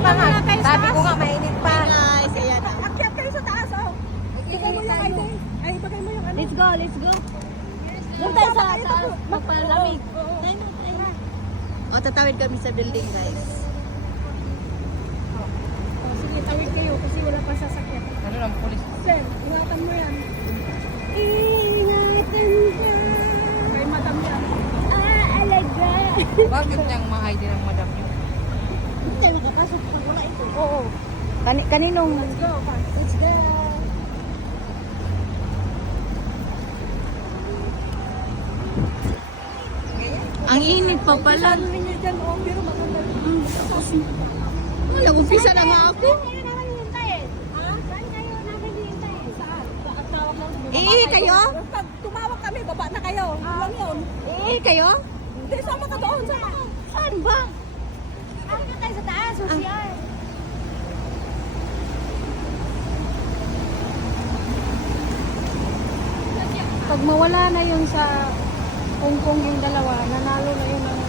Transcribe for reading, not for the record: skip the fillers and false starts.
pa nga. Sabi ko nga, mainit pa. Guys, ayan. Akyat kayo sa taas, oh. Ibigay mo yung ID. Ay, ibigay mo yung ano. Let's go, let's go. Doon tayo sa taas, magpalamig. O, tatawid kami sa building, guys. Oh, sige, tawid kayo kasi wala pa sasakyan. Ano lang, pulis. Sir, ingatan mo yan. Ingatan mo. Kay madam yan. Alaga. Bakit niyang ma-ID ng madam niyo? Talaga, kaso pag wala ito. Oo. Kaninong? Let's go. Let's go. Ang init pa pala. Saan ninyo dyan, oh, pero maganda. Wala, umpisa na nga ako. Saan kayo nakihintay? Saan? Saan tawag lang? Kayo? Pag tumawag kami, baba na kayo. Yun lang yun. Kayo? Hindi, sama ka doon. Sama ka. Saan ba? Ano tayo sa taas? Social. Pag mawala na yun sa Hong Kong yung dalawa, nanalo na yun ng